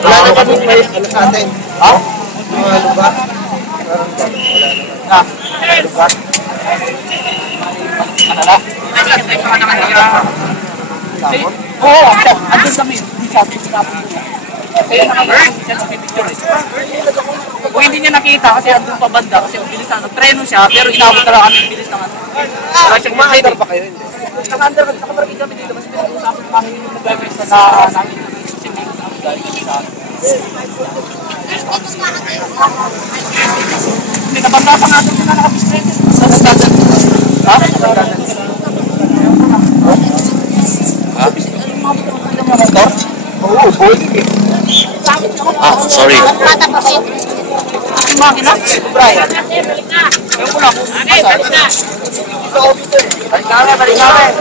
Wala na kami may ano sa atin. Ha? Mga lugar. Wala na. Lugar. Oo, andun kami. Kaya nakagawa siya ng picture eh. Kung hindi niya nakita kasi andun pa banda kasi bilis na treno siya pero inabot talaga kami bilis na ano. Umaandar pa kayo? Naka-under nakaparking kami dito kasi pinag-usapan kami yung nag-drive na namin kasi hindi ko kami dahil sa may nabanda pa nga doon na nakabistrate. Ha? Oo, bowling eh. Sorry. Yung makina? Brian. Yung pula ko. Balik namin.